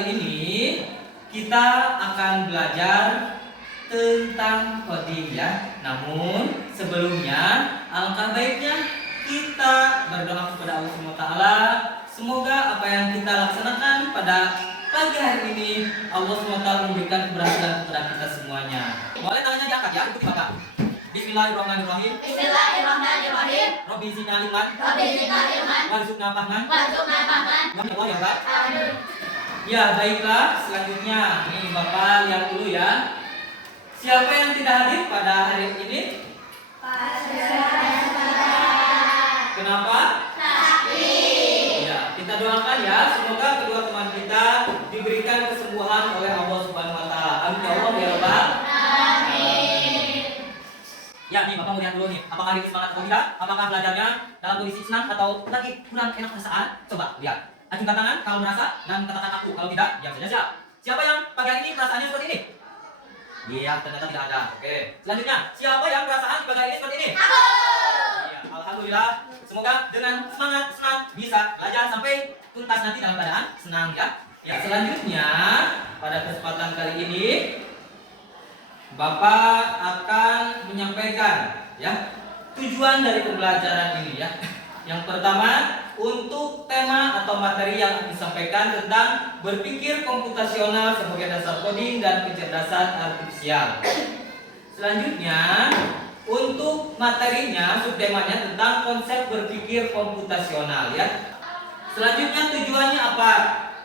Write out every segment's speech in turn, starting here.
kali ini kita akan belajar tentang coding ya. Namun sebelumnya alangkah baiknya kita berdoa kepada Allah SWT. Semoga apa yang kita laksanakan pada pagi hari ini Allah SWT memberikan keberhasilan kepada kita semuanya. Boleh tangannya diangkat ya, ikuti Bapak. Bismillahirrahmanirrahim. Bismillahirrahmanirrahim. Rabbi zidna ilman. Rabbi zidna ilman. Warzuqna fahman. Warzuqna fahman. Ya, ya, Pak. Amin. Ya, baiklah. Selanjutnya, nih Bapak lihat dulu ya. Siapa yang tidak hadir pada hari ini? Kenapa? Ya, kita doakan ya. Semoga kedua teman kita diberikan kesembuhan oleh Allah Subhanahu Wa Taala. Amin ya Allah ya Rabbal. Ya, nih Bapak melihat dulu nih, apakah ini semangat atau tidak? Apakah belajarnya dalam kondisi senang atau lagi kurang enak perasaan? Coba lihat. Acungkan tangan kalau merasa dan katakan aku. Kalau tidak, diam saja siap. Siapa yang pagi hari ini perasaannya seperti ini? Iya, ternyata tidak ada. Oke. Selanjutnya, siapa yang perasaan di pagi hari ini seperti ini? Aku. Iya, alhamdulillah. Semoga dengan semangat senang bisa belajar sampai tuntas nanti dalam keadaan senang ya. Ya, selanjutnya pada kesempatan kali ini Bapak akan menyampaikan ya tujuan dari pembelajaran ini ya. Yang pertama, untuk tema atau materi yang disampaikan tentang berpikir komputasional sebagai dasar coding dan kecerdasan artifisial. Selanjutnya, untuk materinya subtemanya tentang konsep berpikir komputasional ya. Selanjutnya tujuannya apa?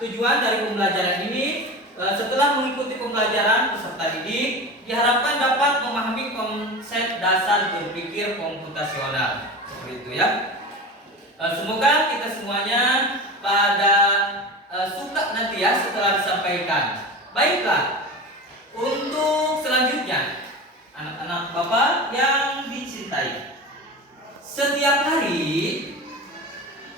Tujuan dari pembelajaran ini setelah mengikuti pembelajaran peserta didik diharapkan dapat memahami konsep dasar berpikir komputasional. Seperti itu ya. Semoga kita semuanya pada suka nanti ya setelah disampaikan. Baiklah. Untuk selanjutnya, anak-anak Bapak yang dicintai, setiap hari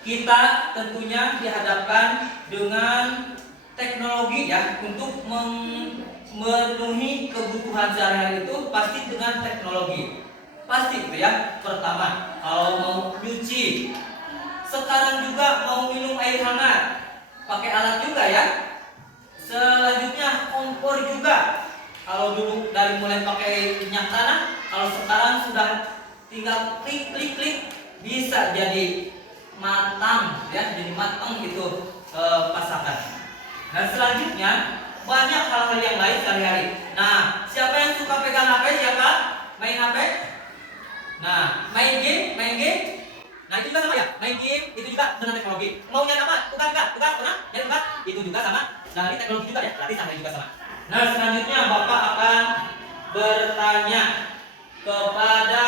kita tentunya dihadapkan dengan teknologi ya, untuk memenuhi kebutuhan sehari-hari itu pasti dengan teknologi. Pasti gitu ya. Pertama, kalau mau nyuci, sekarang juga mau minum air hangat, pakai alat juga ya. Selanjutnya kompor juga. Kalau dulu dari mulai pakai minyak tanah, kalau sekarang sudah tinggal klik bisa jadi matang ya, jadi matang gitu pasangan. Nah, selanjutnya banyak hal-hal yang lain sehari-hari. Nah, siapa yang suka pegang HP? Siapa? Main HP? Nah, main game? Nah, itu juga sama ya. Main game itu juga dengan teknologi. Mau nyari apa? Tugas pernah? Nyari tugas? Itu juga sama. Dari teknologi juga ya. Berarti sama juga sama. Nah, selanjutnya Bapak akan bertanya kepada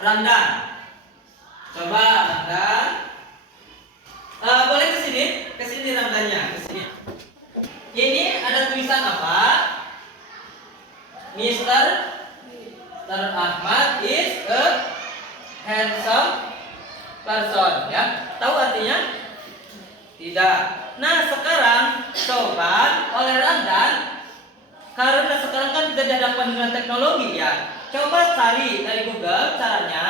Randan. Coba Randan. Boleh ke sini Randannya, ke sini. Ini ada tulisan apa? Mr. Ahmad is a handsome person ya. Tahu artinya? Tidak. Nah, sekarang coba oleh Randan, karena sekarang kan kita dihadapkan dengan teknologi ya. Coba cari dari Google caranya.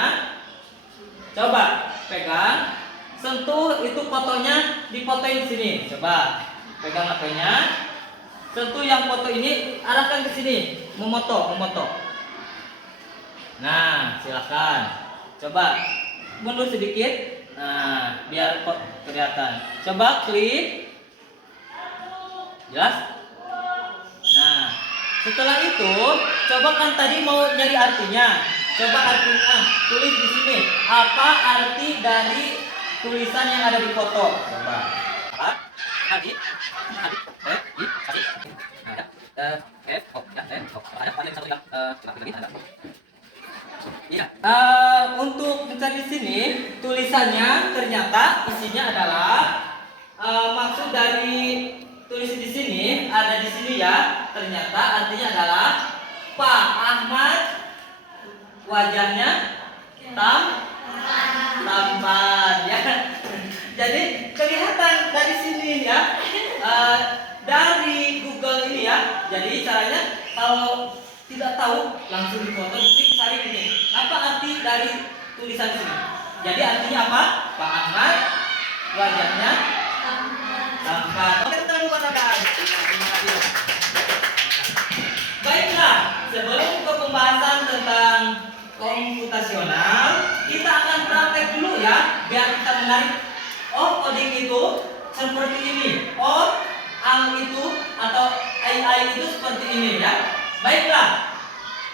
Coba pegang, sentuh itu fotonya, difotoin di sini. Coba pegang HP-nya, sentuh yang foto ini, arahkan ke sini, memoto. Nah, silakan. Coba mundur sedikit. Nah, biar kelihatan. Coba klik. Jelas? Nah, setelah itu, coba kan tadi mau nyari artinya. Coba artinya tulis di sini. Apa arti dari tulisan yang ada di foto? Coba. Apa? Ada. Ya, untuk mencari di sini tulisannya ternyata isinya adalah maksud dari tulis di sini ada di sini ya. Ternyata artinya adalah Pak Ahmad wajahnya tampan ya. Jadi kelihatan dari sini ya. Dari Google ini ya. Jadi caranya kalau tidak tahu langsung difoto, klik cari ini. Apa arti dari tulisan sini? Jadi artinya apa? Pak Ahmad wajahnya tampan. Oke, kita dulu katakan. Terima kasih. Baiklah, sebelum ke pembahasan tentang komputasional, kita akan praktek dulu ya, biar kita menarik. Oh, coding itu seperti ini. Oh, itu atau AI itu seperti ini ya. Baiklah,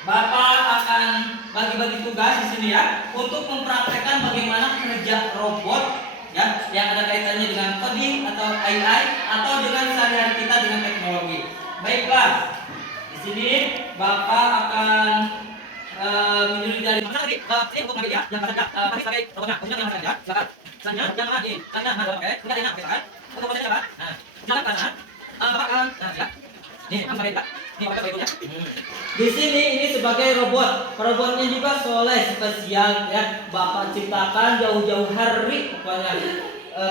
Bapak akan bagi-bagi tugas di sini ya untuk mempraktekkan bagaimana kerja robot ya yang ada kaitannya dengan coding atau AI atau dengan sehari-hari kita dengan teknologi. Baiklah, di sini Bapak akan menyuruh dari mana tadi? Ini untuk mengambil ya, yang saja pakai sebagai robotnya, kemudian yang saja, silakan. Selanjutnya yang lagi, oke, kemudian ini silakan. Untuk prosesnya apa? Nah, silakan kanan. Bapak akan, nah ya, ini sampai tidak. Ini pakai berikutnya. Di sini ini sebagai robot. Robotnya juga soleh spesial ya. Bapak ciptakan jauh-jauh hari pokoknya.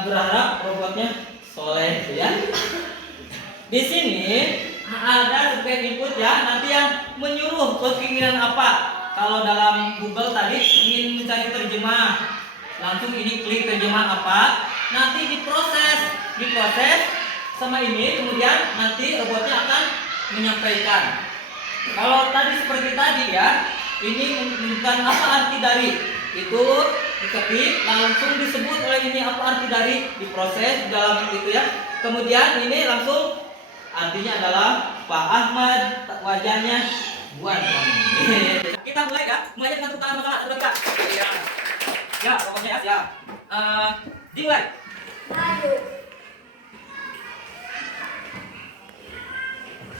Berharap robotnya soleh ya. Di sini ada sebagai input ya. Nanti yang menyuruh keinginan apa. Kalau dalam Google tadi ingin mencari terjemah, langsung ini klik terjemah apa. Nanti diproses sama ini. Kemudian nanti robotnya akan menyampaikan. Kalau tadi seperti tadi ya, ini menunjukkan apa arti dari itu, diketik langsung disebut oleh ini apa arti dari, diproses dalam itu ya. Kemudian ini langsung artinya adalah Pak Ahmad, wajahnya buat kita mulai ya, mulai dengan tepuk tangan bersama sudah kita. Ya, ya pokoknya ya siap. Dimulai. Aduh.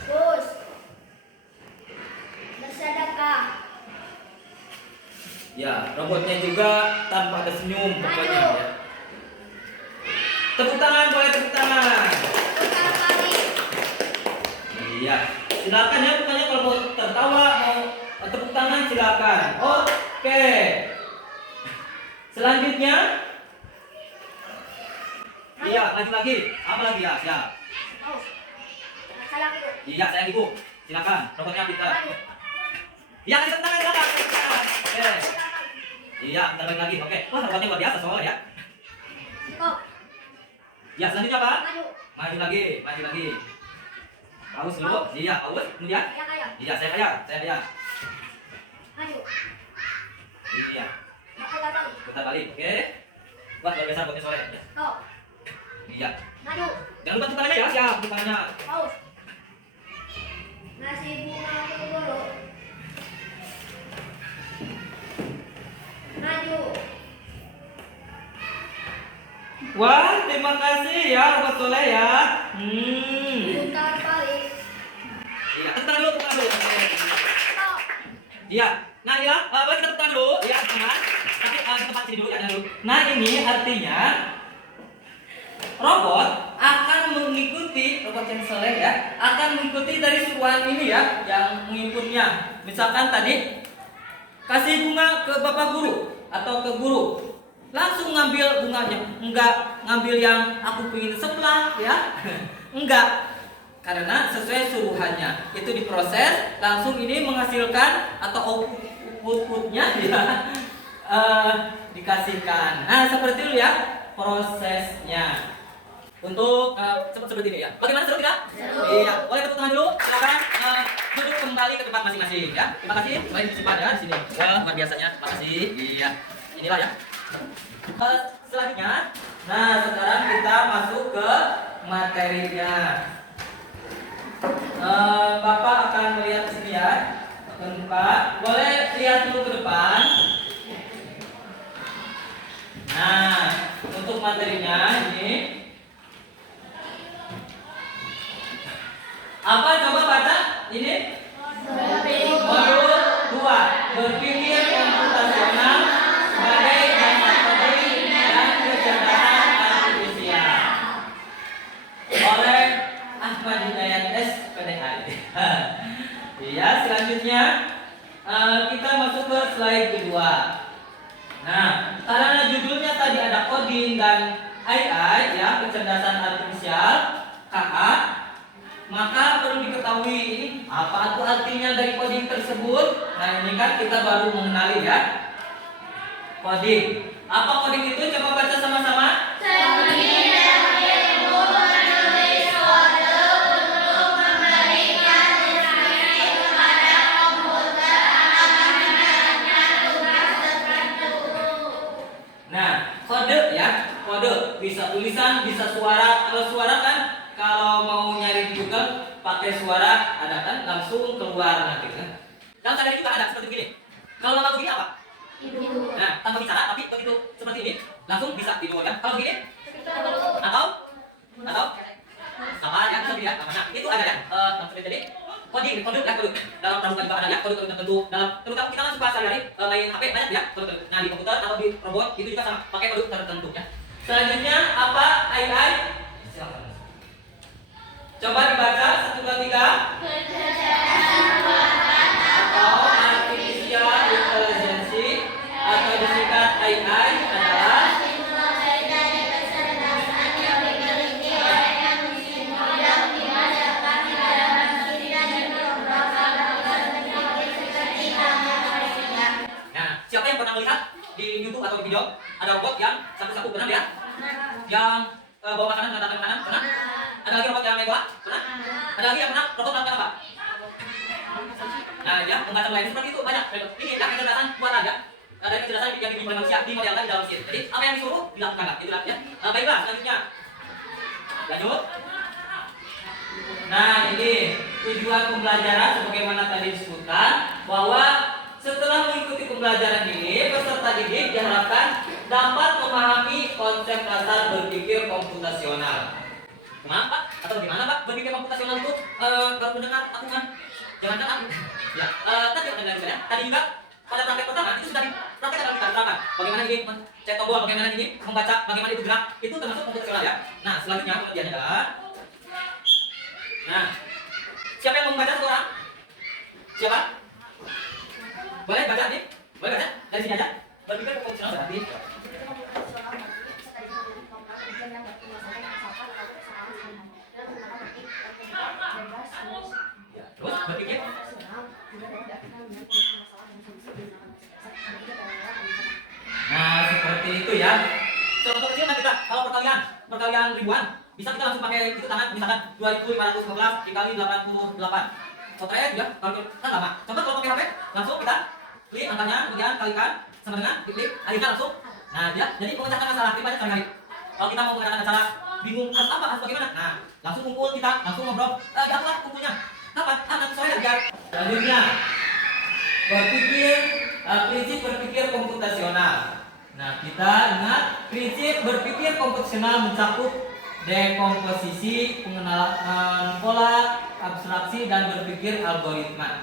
Terus bersedekah. Ya, robotnya juga tanpa ada senyum pokoknya Aduh. ya. Tepuk tangan, boleh tepuk tangan. Putar balik. Iya, silakan ya pokoknya kalau mau tertawa mau tepuk tangan silakan. Oke. Selanjutnya, iya lagi. Apa lagi ya? Siap. Oh. Salah itu. Iya, saya ibu. Silakan, robotnya kita. Iya, kasih tepuk tangan silakan. Oke. Iya, kita balik lagi. Oke. Wah, robotnya luar biasa soalnya ya. Cukup. Ya, selanjutnya apa? Maju. Maju lagi. Paus dulu. Iya, paus. Kemudian? Ya kayak. Iya, saya kaya. Maju. Iya. Putar balik. Putar balik. Oke. Wah, luar biasa robotnya soalnya. Ya. Stop. Iya. Maju. Jangan lupa tepuk tangannya ya. Siap, tepuk tangannya. Paus. Ngasih bunga ke guru. Maju. Wah, terima kasih ya robot soleh ya. Putar balik. Iya, tepuk tangan dulu. Stop. Iya. Nah, ya, boleh kita tepuk tangan dulu. Iya, teman. Tapi di tempat sini dulu ya, dulu. Nah, ini artinya robot akan mengikuti, robot yang soleh ya, akan mengikuti dari suruhan ini ya, yang menginputnya. Misalkan tadi kasih bunga ke bapak guru atau ke guru, langsung ngambil bunganya, enggak ngambil yang aku pengen sebelah ya, enggak, karena sesuai suruhannya itu diproses, langsung ini menghasilkan atau outputnya ya dikasihkan. Nah seperti itu ya prosesnya. Untuk seperti ini ya. Bagaimana seru tidak? Seru. Iya. Boleh tepuk tangan dulu. Silakan duduk kembali ke tempat masing-masing ya. Terima kasih. Baik disimpan ya di sini. Wah, luar biasanya. Terima kasih. Iya. Inilah ya. Selanjutnya, nah sekarang kita masuk ke materinya. Bapak akan melihat sini ya. Bapak boleh lihat dulu ke depan. Nah, untuk materinya ini apa, coba baca ini? Modul 2, berpikir komputasional sebagai bahasa coding dan kecerdasan artifisial, oleh Ahmad Hidayat SPDI. Iya, selanjutnya kita masuk ke slide kedua. Nah, karena judulnya tadi ada coding dan AI ya, kecerdasan artifisial KA, maka perlu diketahui ini apa itu artinya dari coding tersebut. Nah, ini kan kita baru mengenali ya coding. Apa coding itu? Coba baca sama-sama. Coding kode, bisa tulisan, bisa suara. Kalau suara kan, kalau mau nyari di Google pakai suara ada kan, langsung keluar nanti kan. Dalam sehari juga ada seperti begini. Kalau nama begini apa? Nah, tanpa bicara tapi begitu seperti ini langsung bisa tidur ya. Kalau begini atau sama ya, bisa ya. Nah, itu ada ya. Seperti tadi kode ya, kode dalam pramuka juga ada ya, kode tertentu dalam terutama kita kan suka sehari-hari main HP banyak ya, kode. Nah, di komputer atau di robot itu juga sama pakai kode tertentu ya. Selanjutnya apa? AI. Silakan. Coba dibaca 1 2 3. Atau artificial intelligence atau disingkat AI adalah siapa yang pernah melihat di YouTube atau di video ada robot yang sapu-sapu, pernah lihat? Yang bawa makanan, mengantarkan makanan, pernah? Ada lagi robot yang main bola, pernah? Ada lagi yang pernah robot melakukan apa? Nah, ya, membaca lain seperti itu banyak. Ini yang kecerdasan buat aja. Ada kecerdasan yang dimiliki oleh manusia dimodelkan di dalam mesin. Jadi apa yang disuruh dilakukan lah, itulah ya. Baiklah, selanjutnya. Lanjut. Nah, ini tujuan pembelajaran sebagaimana tadi disebutkan bahwa setelah mengikuti pembelajaran ini, peserta didik diharapkan dapat memahami konsep dasar berpikir komputasional. Kenapa? Atau bagaimana Pak? Berpikir komputasional itu kalau mendengar aku kan, jangankan aku. Ya, tadi ya. Tadi juga pada praktek pertama itu sudah dipraktekkan dalam kita. Bagaimana ini mencet tombol, bagaimana ini membaca, bagaimana itu gerak, itu termasuk komputasional ya. Nah, selanjutnya pengertiannya adalah, nah, siapa yang membaca satu orang? Siapa? Boleh baca nih? Boleh baca? Dari sini aja. Berpikir komputasional berarti. Ya, terus berpikir. Nah, seperti itu ya. Contoh kecil kan kita, kalau perkalian ribuan, bisa kita langsung pakai itu tangan, misalkan 2515 dikali 88. Oke, ya, kalau kan lama. Coba kalau pakai HP, langsung kita klik angkanya, kemudian kalikan sama dengan klik, alihkan langsung. Nah, ya, jadi memecahkan masalah kita banyak sekali. Kalau kita mau memecahkan masalah, bingung harus apa, harus bagaimana? Nah, langsung kumpul kita, langsung ngobrol. Dapat kumpulnya. Kapan? Nanti sore aja. Selanjutnya, prinsip berpikir komputasional. Nah, kita ingat prinsip berpikir komputasional mencakup dekomposisi, pengenalan pola, abstraksi, dan berpikir algoritma.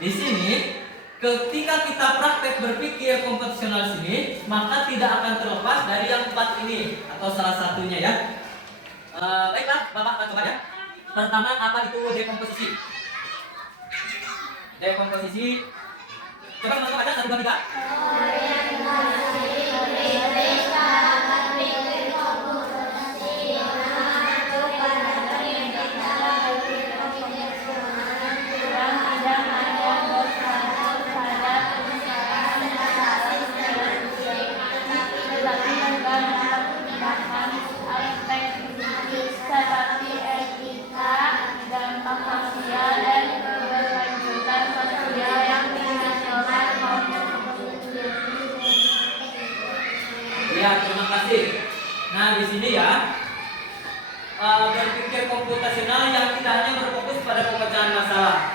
Di sini, ketika kita praktek berpikir komputasional sini, maka tidak akan terlepas dari yang 4 ini atau salah satunya ya. Baiklah, Bapak akan coba ya. Pertama, apa itu dekomposisi? Dekomposisi. Coba teman-teman baca 1 2 3. Ya, terima kasih. Nah, di sini ya, berpikir komputasional yang tidak hanya berfokus pada pemecahan masalah.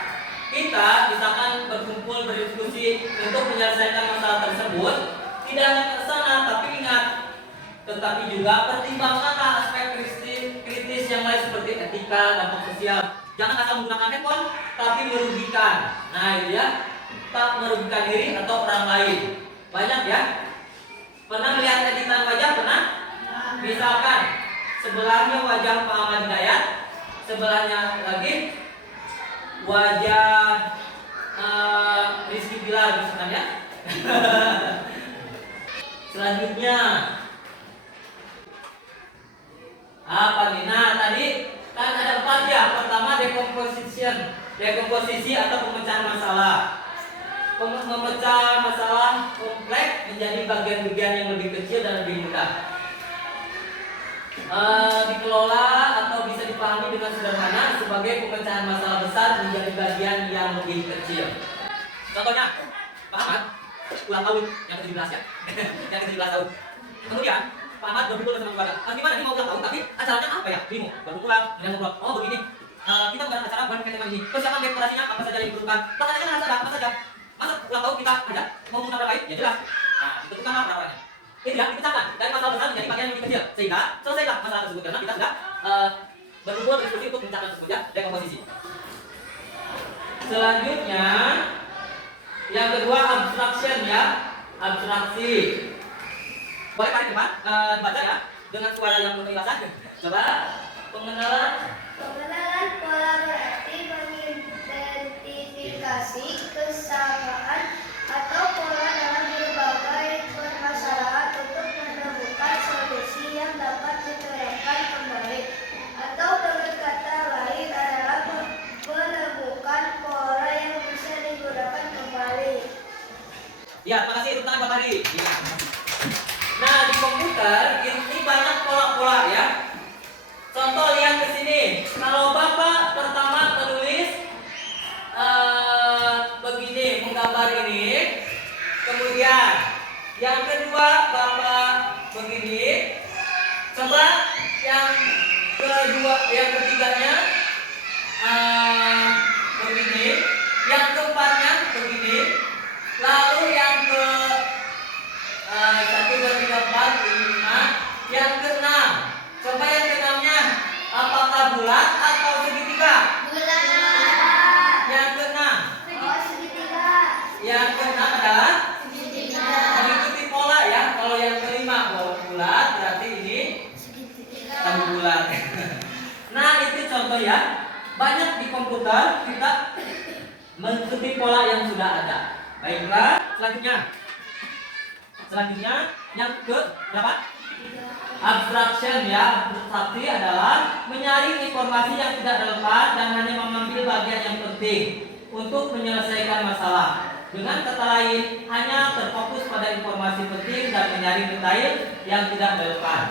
Kita misalkan berkumpul berdiskusi untuk menyelesaikan masalah tersebut, tidak hanya ke sana, tapi ingat, tetapi juga pertimbangkanlah aspek kritis yang lain seperti etika, dampak sosial. Jangan asal menggunakan handphone, tapi merugikan. Nah, itu ya, tak merugikan diri atau orang lain. Banyak ya. Pernah melihat editan wajah? Pernah? Misalkan sebelahnya wajah Pak Ahmad Hidayat, sebelahnya lagi wajah Rizky Bilar misalkan ya. Selanjutnya apa nih? Nah, tadi kan ada 4 ya. Pertama dekomposisi atau pemecahan masalah. Memecah masalah kompleks menjadi bagian-bagian yang lebih kecil dan lebih mudah. Dikelola atau bisa dipahami dengan sederhana sebagai pemecahan masalah besar menjadi bagian yang lebih kecil. Contohnya, Pak Ahmad ulang tahun yang ke-17 ya. Yang ke-17 tahun. Kemudian selamat berkumpul bersama keluarga. Gimana nih mau ulang tahun tapi acaranya apa ya? Bingung. Berkumpulan dengan ngobrol. Oh begini. Kita bukan acara bukan tema ini. Persiapan dekorasinya apa saja yang diperlukan? Makanannya kan ada apa saja? Masa ulang tahun kita aja mau mengundang orang lain? Ya jelas. Nah, ditentukanlah penawarannya. Ini ya dipecahkan dari masalah besar menjadi bagian yang lebih kecil sehingga selesailah masalah tersebut karena kita sudah berkumpul berdiskusi untuk mencapai tersebut ya dekomposisi. Selanjutnya yang kedua abstraction ya, abstraksi. Boleh Pak depan baca ya dengan suara yang mengikhlaskan. Coba pengenalan. Pengenalan pola berarti mengidentifikasi kesamaan atau pola dalam berbagai permasalahan untuk menemukan solusi yang dapat diterapkan kembali. Atau dengan kata lain adalah menemukan pola yang bisa digunakan kembali. Ya, terima kasih tepuk tangan buat Hari. Ya. Nah, di komputer ini banyak pola-pola ya. Contoh lihat ke sini. Kalau Bapak pertama menulis begini, menggambar ini. Kemudian yang kedua Bapak begini. Coba yang kedua, yang ketiganya begini. Yang keempatnya begini. Lalu yang ke 1, 2, 3, 4, 5. Yang keenam. Coba yang keenamnya apakah bulat atau segitiga? Bulat. Yang keenam. Oh, segitiga. Yang keenam adalah Segitiga. mengikuti pola ya. Kalau yang kelima bulat berarti ini tahu bulat. Nah, itu contoh ya. Banyak di komputer kita mengikuti pola yang sudah ada. Baiklah, selanjutnya yang ke berapa? Abstraction ya. Abstraksi adalah menyaring informasi yang tidak relevan dan hanya mengambil bagian yang penting untuk menyelesaikan masalah. Dengan kata lain, hanya terfokus pada informasi penting dan menyaring detail yang tidak relevan.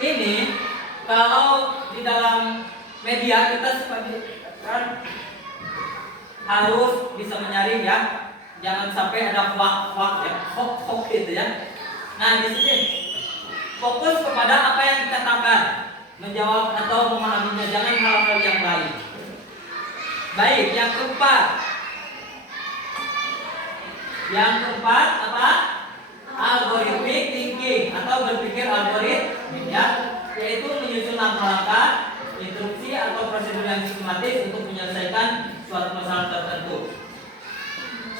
Ini kalau di dalam media kita seperti kan harus bisa menyaring ya. Jangan sampai ada hoax ya, hoax gitu ya. Nah, di sini fokus kepada apa yang dikatakan, menjawab atau memahaminya, jangan hal-hal yang lain. Baik, yang keempat. Yang keempat apa? Algorithmic thinking atau berpikir algoritmik ya, yaitu menyusun langkah-langkah, instruksi atau prosedur yang sistematis untuk menyelesaikan suatu masalah tertentu.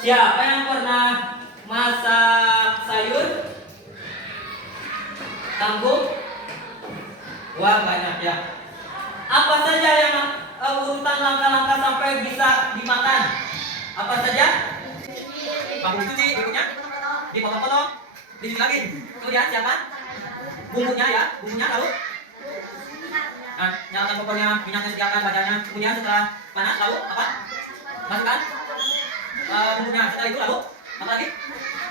Siapa yang pernah masak sayur? Tanggung? Wah, banyak ya. Apa saja yang urutan langkah-langkah sampai bisa dimakan? Apa saja? Bumbu cuci, bumbunya dipotong-potong, dicuci lagi. Kemudian siapa? Bumbunya ya, bumbunya lalu nyalakan kompornya, minyaknya sediakan wadahnya. Kemudian setelah panas lalu apa? Masukkan bumbunya. Setelah itu lalu apa lagi?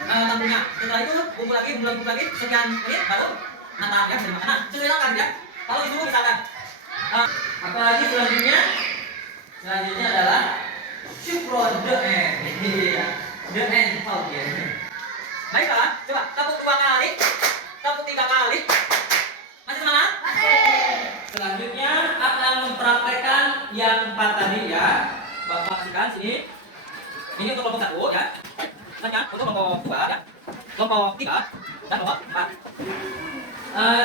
Tangguhnya. Setelah itu bumbu lagi sekian menit baru mantap ya, bisa dimakan. Nah, sesuai langkah ya. Kalau disuruh misalkan apalagi selanjutnya adalah syukron the end. The end out ya. Baiklah, coba tepuk 2 kali, tepuk 3 kali. Masih semangat? Selanjutnya akan mempraktekkan yang 4 tadi ya. Bapak kasihkan sini. Ini untuk kelompok 1 ya. Selanjutnya untuk kelompok 2 ya. Kelompok 3 dan kelompok 4.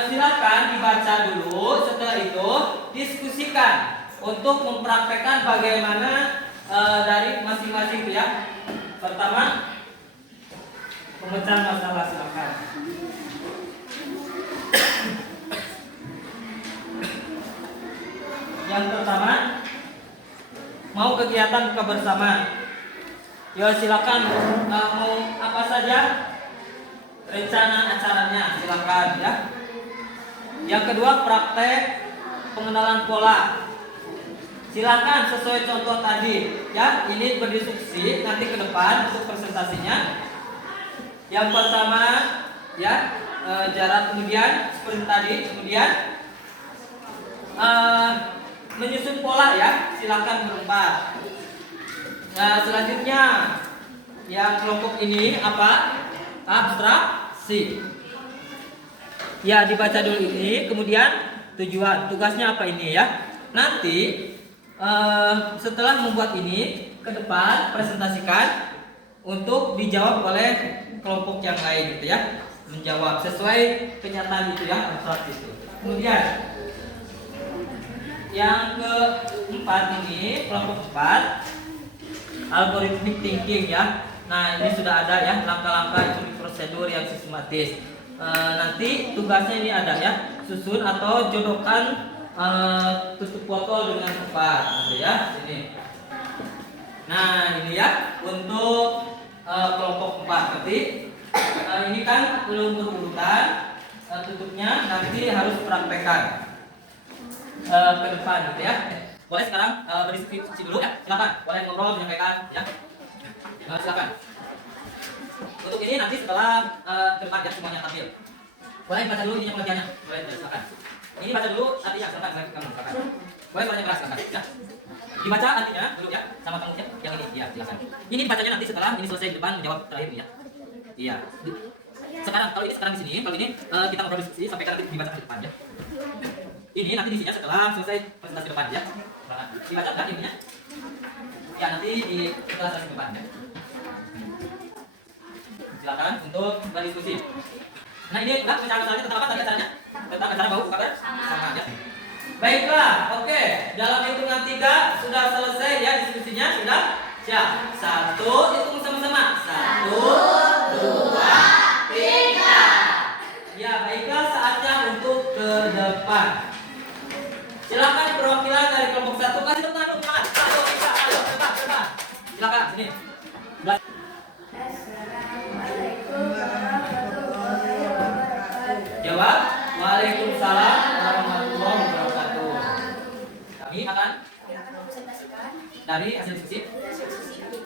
Silakan dibaca dulu. Setelah itu diskusikan untuk mempraktekkan bagaimana dari masing-masing ya. Pertama, pemecahan masalah silakan. Yang pertama, mau kegiatan buka bersama. Ya silakan, mau apa saja rencana acaranya silakan ya. Yang kedua, praktek pengenalan pola. Silakan sesuai contoh tadi ya. Ini berdiskusi nanti ke depan untuk presentasinya. Yang pertama ya, jarak kemudian seperti tadi, kemudian menyusun pola ya, silakan berempat. Nah, selanjutnya yang kelompok ini apa? Abstraksi. Ya, dibaca dulu ini, kemudian tujuan, tugasnya apa ini ya. Nanti setelah membuat ini, ke depan presentasikan untuk dijawab oleh kelompok yang lain gitu ya. Menjawab sesuai kenyataan itu ya, abstrak itu. Kemudian yang keempat ini, kelompok 4, algorithmic thinking ya. Nah, ini sudah ada ya langkah-langkah itu prosedur yang sistematis. Nanti tugasnya ini ada ya, susun atau jodohkan tutup botol dengan tepat gitu ya. Ini. Nah, ini ya untuk kelompok 4 berarti ini kan belum berurutan tutupnya, nanti harus praktekkan ke depan gitu ya. Boleh sekarang berdiskusi dulu ya, silakan. Boleh ngobrol, menyampaikan ya. Silakan. Untuk ini nanti setelah debat ya semuanya tampil. Boleh baca dulu ini pengertiannya. Boleh, silakan. Ini baca dulu artinya, silakan. Boleh suaranya keras, silakan. Ya. Dibaca artinya dulu ya, sama kamu ya. Yang ini, ya silakan. Ini bacanya nanti setelah ini selesai di depan menjawab terakhir ya. Iya. Sekarang kalau ini sekarang di sini, kalau ini kita ngobrol diskusi sampai nanti dibaca ke depan ya. Ini nanti isinya setelah selesai presentasi depan ya. Dibaca kan ininya? Ya nanti di setelah selesai depan ya. Silakan untuk berdiskusi. Nah ini enggak bicara-bicaranya tentang apa tadi acaranya? Tentang acara bau kabar? Sama ya. Baiklah, oke. Dalam hitungan 3 sudah selesai ya diskusinya sudah. Siap. 1 hitung sama-sama. 1, 2, 3. Ya baiklah saatnya untuk ke depan. Silakan perwakilan dari kelompok 1 kasih tepuk tangan dulu. Ayo bisa, ayo cepat. Silakan sini. Assalamualaikum warahmatullahi wabarakatuh. Jawab. Waalaikumsalam warahmatullahi wabarakatuh. Kami akan Presentasikan dari hasil diskusi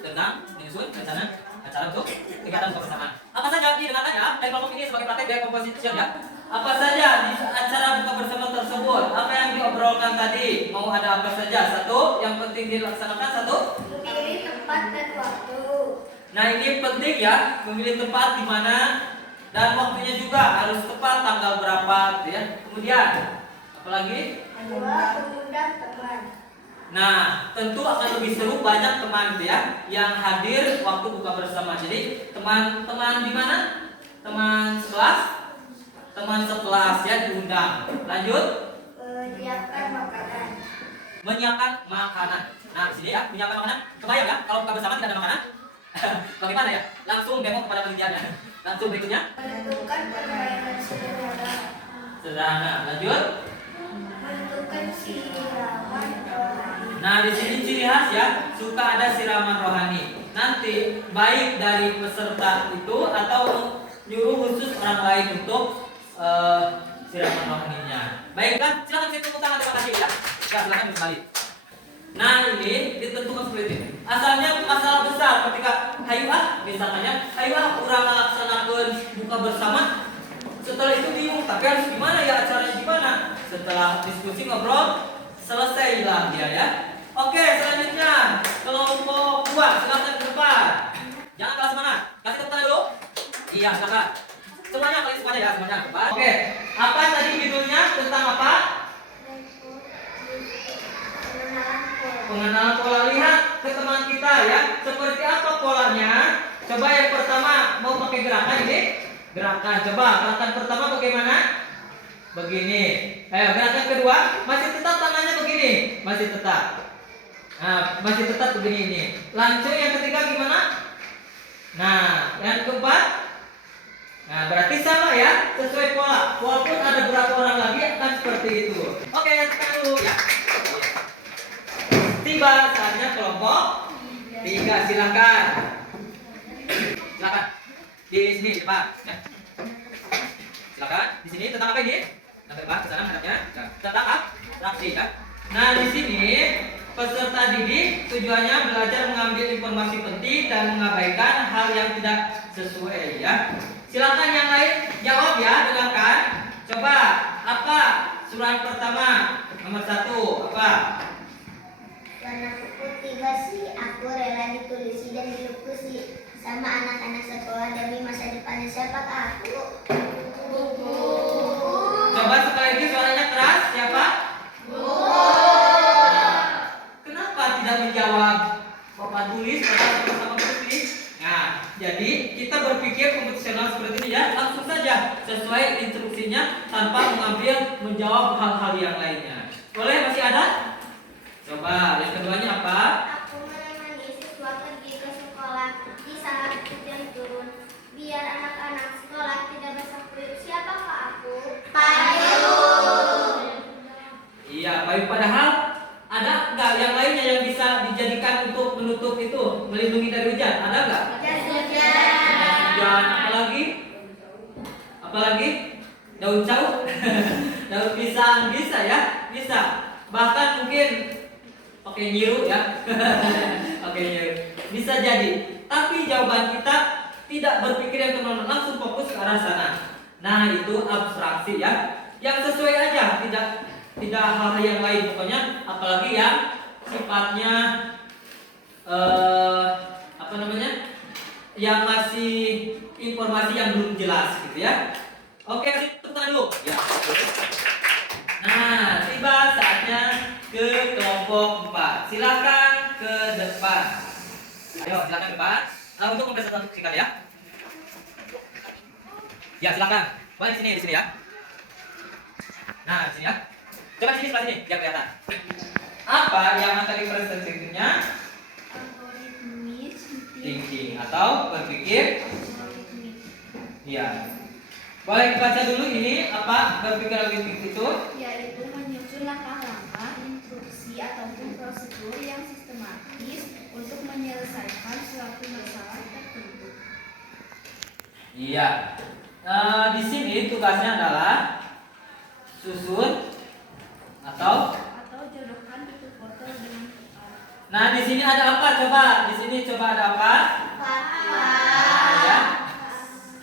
tentang menyusun rencana acara untuk kegiatan kebersamaan. Apa saja didengarkan ya dari kelompok ini sebagai praktek gaya composition ya. Apa saja di acara buka bersama tersebut? Apa yang diobrolkan tadi? Mau ada apa saja? 1, yang penting dilaksanakan 1. memilih tempat dan waktu. Nah ini penting ya, memilih tempat di mana dan waktunya juga harus tepat tanggal berapa gitu ya. Kemudian apalagi? 2, mengundang teman. Nah, tentu akan lebih seru banyak teman gitu ya yang hadir waktu buka bersama. Jadi teman-teman di mana? Teman sekelas, teman sekelas ya diundang. Lanjut, Menyiapkan makanan. menyiapkan makanan. Nah, di sini ya menyiapkan makanan. Kebayang ya kalau buka bersama tidak ada makanan? Bagaimana ya? Langsung demo kepada penelitiannya. Langsung berikutnya. Menentukan permainan sederhana. Sederhana. Lanjut. Menentukan siraman rohani. Nah, di sini ciri khas ya, suka ada siraman rohani. Nanti baik dari peserta itu atau nyuruh khusus orang lain untuk siraman rohaninya. Baiklah, silakan saya tepuk tangan, terima kasih ya. Ya, silakan kembali. Nah, ini ditentukan seperti ini. Asalnya masalah besar ketika misalnya urang melaksanakan buka bersama. Setelah itu bingung, tapi harus gimana ya acaranya gimana? Setelah diskusi ngobrol, selesailah dia ya. Oke, selanjutnya kelompok 2, silakan ke depan. Jangan kalah semangat. Kasih tepuk tangan dulu. Iya, silakan. Semuanya kali semuanya ya, semuanya. Oke, apa tadi judulnya tentang apa? Pengenalan pola. Lihat ke teman kita ya. Seperti apa polanya? Coba yang pertama mau pakai gerakan ini. Gerakan. Coba gerakan pertama bagaimana? Begini. Gerakan kedua masih tetap tangannya begini. Masih tetap. Nah, masih tetap begini ini. Langsung yang ketiga gimana? Nah, yang keempat. Nah, berarti sama ya, sesuai pola. Walaupun ada beberapa orang lagi akan seperti itu. Oke, sekarang dulu ya. Tiba saatnya kelompok 3, silakan. Silakan. Di sini di depan. Ya. Silakan. Di sini tentang apa ini? Tentang depan ke sana hadapnya. Tentang atraksi ya. Nah, di sini peserta didik tujuannya belajar mengambil informasi penting dan mengabaikan hal yang tidak sesuai ya. Silakan yang lain jawab ya, dengarkan. Coba apa surat pertama nomor 1 apa? Warna putih basi, aku rela ditulisi dan dilukusi sama anak-anak sekolah demi masa depannya. Siapa aku? Buku. ini ya, langsung saja sesuai instruksinya tanpa menjawab hal-hal yang lainnya. Boleh, masih ada? Coba yang keduanya apa? Aku menemani siswa pergi ke sekolah di saat hujan turun. Biar anak-anak sekolah tidak basah kuyup. Siapakah aku? Payung. Iya, payung. Padahal ada nggak yang lainnya yang bisa dijadikan untuk menutup itu, melindungi dari hujan? Ada nggak? Jas hujan. Jas hujan. Apalagi? Apalagi? Daun cawu, daun pisang bisa ya, bisa. Bahkan mungkin pakai nyiru ya, pakai nyiru. Bisa jadi. Tapi jawaban kita tidak berpikir yang kemana-mana, langsung fokus ke arah sana. Nah itu abstraksi ya, yang sesuai aja, tidak hal yang lain pokoknya. Apalagi yang sifatnya apa namanya, yang masih informasi yang belum jelas gitu ya. Oke, tepuk tangan dulu. Ya. Nah, tiba saatnya ke kelompok 4. Silakan ke depan. Ayo, silakan ke depan. Untuk mempresentasikan singkat ya. Ya, silakan. Boleh di sini ya. Nah, di sini ya. Coba di sini sebelah sini biar kelihatan. Apa yang materi presentasinya? Algoritmis Thinking atau berpikir. Iya. Boleh dibaca dulu ini apa berpikir algoritmik itu? Yaitu menyusun langkah-langkah, instruksi ataupun prosedur yang sistematis untuk menyelesaikan suatu masalah tertentu. Iya. Di sini tugasnya adalah susun atau jodohkan bentuk foto dengan tepat. nah di sini ada apa coba? Di sini coba ada apa? Nah, ya.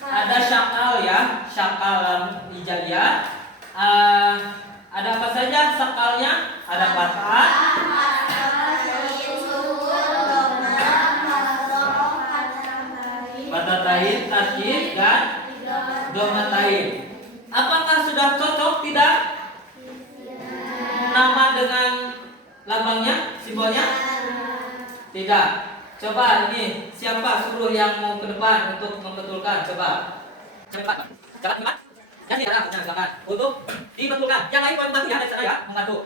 Ada syakal ya, syakalan hijaiyah. Ada apa saja syakalnya? Ada fathah, fatatain, tasydid dan dhammatain. Apakah sudah cocok tidak? Nama dengan lambangnya, simbolnya? Tidak. Coba ini siapa suruh yang mau ke depan untuk membetulkan? Coba. Cepat. Cepat teman. Jadi ada, silakan. Untuk dibetulkan. Yang lain boleh membantu ya dari sana ya, membantu.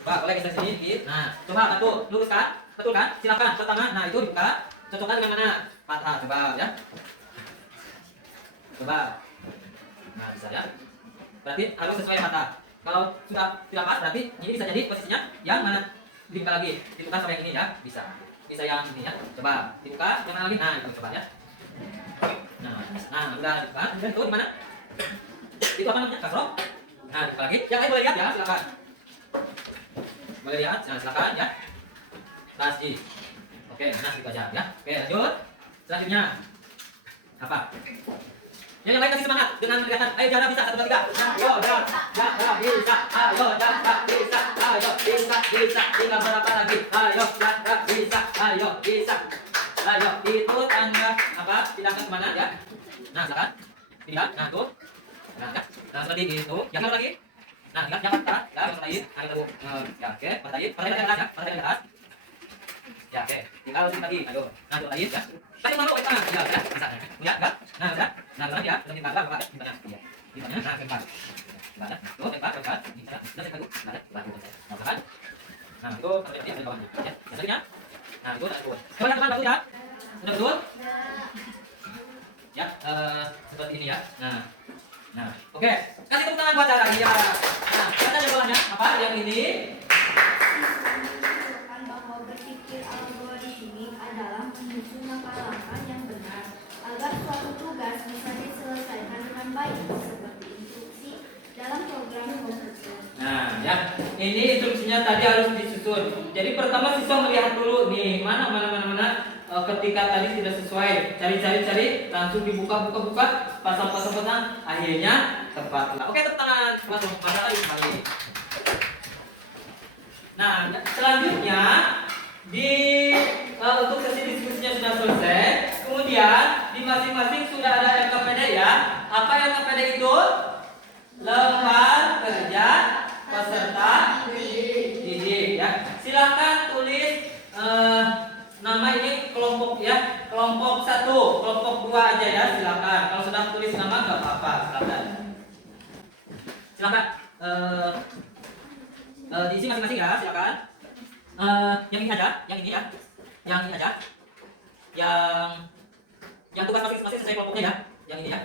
Coba boleh geser sini dikit. Nah, coba bantu luruskan, betulkan. Silakan pertama. Nah, itu dibuka. Cocokkan dengan mana? Fathah, coba ya. Coba. Nah, bisa ya. Berarti harus sesuai fathah. Kalau sudah tidak pas berarti ini bisa jadi posisinya yang mana? Dibuka lagi. Dibuka sampai yang ini ya, bisa. Bisa yang ini ya. Coba dibuka yang mana lagi? Nah, itu coba ya. Nah, udah dibuka. Kemudian itu di mana? Itu apa namanya? Kasroh. Nah, dibuka lagi. Yang lain boleh lihat ya, silakan. Boleh lihat, nah, silakan ya. Tasydid. Oke, nah itu aja ya. Oke, lanjut. Selanjutnya apa? Yang lain kasih semangat dengan kelihatan. Ayo Jana bisa 1 2 3. Ayo Jana bisa. Ayo Jana bisa. Ayo bisa. Tinggal berapa lagi? Ayo Jana bisa. Ayo bisa. Ayo itu tanda apa? Pindahkan kemana ya? Nah, silakan. Pindah. Nah, tuh. Nah, ya. Nah, seperti itu. Yang satu lagi. Nah, ingat jangan tarik. Ya, yang lain. Ada tahu. Ya, oke. Pertanyaan ke atas ya. Pertanyaan ke atas. Ya, oke. Tinggal sedikit lagi. Ayo. Nah, tuh lain ya. Tadi mau ke tengah. Ya, ya. Bisa. Ya, enggak? Nah, udah. Nah, sekarang ya. Sudah kita berapa? Ditanya. Iya. Ditanya. Nah, keempat. Keempat. Tuh, keempat. Ditanya. Sudah kita tuh. Nah, nah, kan? Nah, itu sampai di bawah. Ya. Selanjutnya. Nah, itu ada tuh. Coba teman bagus ya. Sudah betul? Ya, seperti ini ya. Nah, oke. Kasih tepuk tangan buat Cara. Ya. Nah, kata jawabannya apa? Yang ini. Menunjukkan bahwa berpikir algoritmik adalah menyusun langkah-langkah yang benar agar suatu tugas bisa diselesaikan dengan baik seperti instruksi dalam program komputer. Nah, ya. Ini instruksinya tadi harus disusun. Jadi pertama siswa melihat dulu nih, mana ketika tadi tidak sesuai, cari, langsung dibuka, pasang, akhirnya tepat. Oke, tepuk tangan. Langsung kembali. Nah, selanjutnya untuk sesi diskusinya sudah selesai. Kemudian di masing-masing sudah ada LKPD ya. Apa LKPD itu? Lembar kerja peserta didik ya. Silakan tulis nama ini kelompok ya. Kelompok 1, kelompok 2 aja ya, silakan. Kalau sudah tulis nama Selatan. Silakan. Diisi masing-masing ya, silakan. Yang ini aja, yang ini ya, yang ini aja, yang tugas masing-masing sesuai kelompoknya ya, yang ini ya.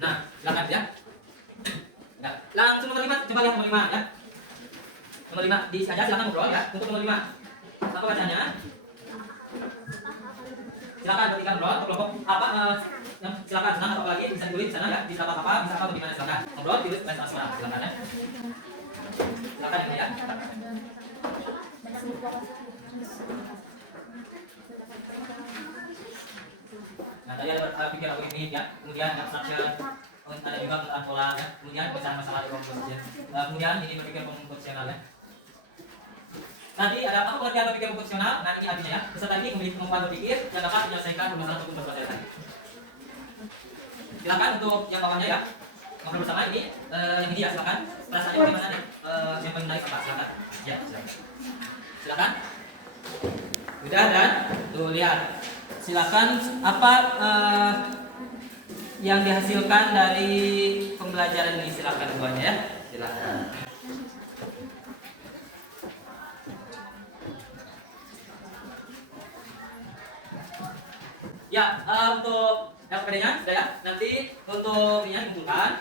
Nah, silakan ya. Ya, langsung nomor 5, coba lihat nomor 5 ya. Nomor 5 diisi aja, silakan ngobrol ya. Untuk nomor 5, apa bacanya? Silakan bertiga ngobrol untuk kelompok apa? Silakan senang atau apa lagi bisa ditulis di sana ya. Bisa apa, bisa apa bagaimana silakan. Ngobrol tulis nasional silakan ya. Silakan ini ya. Nah, tadi ada pikir aku ini ya. Kemudian abstraction, ada juga pengetahuan pola ya. Kemudian pecahan masalah di komposisi. Kemudian ini berpikir komposisional ya. Nanti ada apa pengertian berpikir komposisional? Nah, ini artinya ya. Peserta ini memiliki kemampuan berpikir yang dapat menyelesaikan permasalahan ataupun permasalahan. Silakan untuk yang bawahnya ya. Ngobrol bersama ini yang ini ya, silakan. Perasaannya bagaimana nih? Yang menarik apa? Silakan. Ya, silakan. Silakan. Udah dan tuh lihat. Silakan apa yang dihasilkan dari pembelajaran ini, silakan semuanya ya. Silakan. Ya, untuk yang pedenya sudah ya. Nanti untuk ini dikumpulkan.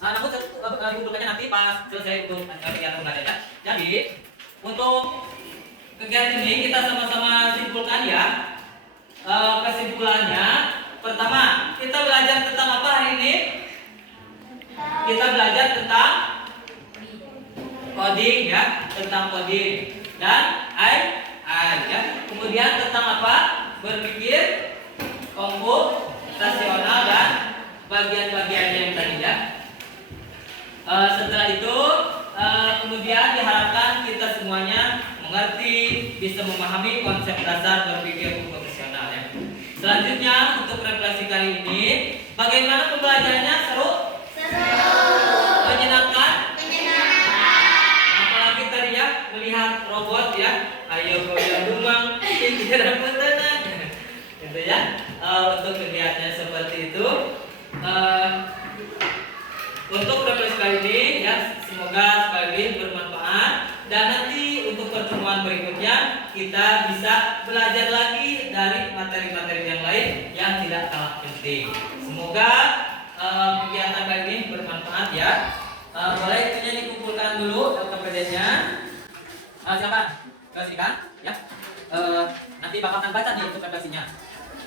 Namun dikumpulkannya nanti pas selesai untuk kegiatan pembelajaran. Jadi untuk kegiatan ini kita sama-sama simpulkan ya. Kesimpulannya, pertama kita belajar tentang apa hari ini? Kita belajar tentang coding ya, tentang coding dan AI ya. Kemudian tentang apa? Berpikir komputasional dan bagian-bagiannya yang tadi ya. Setelah itu kemudian diharapkan kita semuanya mengerti, bisa memahami konsep dasar berpikir komputasional ya. Selanjutnya untuk refleksi kali ini, bagaimana pembelajarannya? Seru? Seru. Menyenangkan? Apalagi tadi ya melihat robot ya, ayo goyang dumang, pikiran tenang, gitu ya. Untuk kegiatannya seperti itu. Untuk refleksi kali ini ya, semoga sekali bermanfaat dan nanti untuk pertemuan berikutnya kita bisa belajar lagi dari materi-materi yang lain yang tidak kalah penting. Semoga kegiatan kali ini bermanfaat ya. Boleh itunya dikumpulkan dulu PDF-nya. Silakan kasihkan ya. Nanti Bapak akan baca nih untuk refleksinya.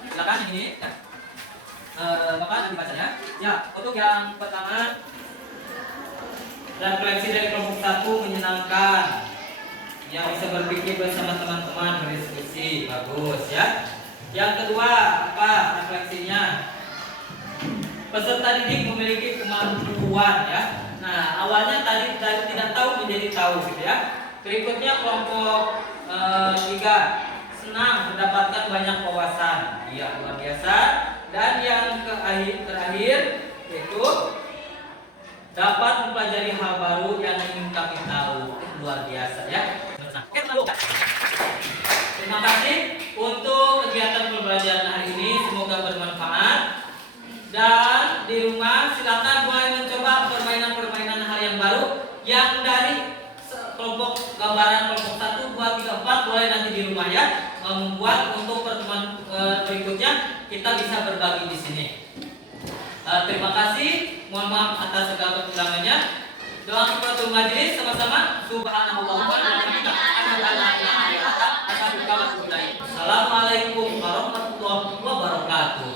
Silakan ini ya. Bapak nanti bacanya. Ya, untuk yang pertama, refleksi dari kelompok 1 menyenangkan. Yang bisa berpikir bersama teman-teman, berdiskusi, bagus ya. Yang kedua, apa refleksinya? Peserta didik memiliki kemampuan ya. Nah, awalnya tadi tidak tahu menjadi tahu gitu ya. Berikutnya kelompok 3 senang mendapatkan banyak wawasan. Iya, luar biasa. Dan yang terakhir yaitu dapat mempelajari hal baru yang ingin kami tahu. Luar biasa ya. Terima kasih untuk kegiatan pembelajaran hari ini. Semoga bermanfaat. Dan di rumah silakan mulai mencoba permainan-permainan hal yang baru yang dari kelompok gambaran kelompok 1, 2, 3, 4 boleh nanti di rumah ya. Membuat untuk pertemuan berikutnya kita bisa berbagi di sini. Terima kasih. Mohon maaf atas segala kekurangannya. Doa kifaratul majelis sama-sama. Subhanallah wa bihamdihi. Assalamualaikum warahmatullahi wabarakatuh.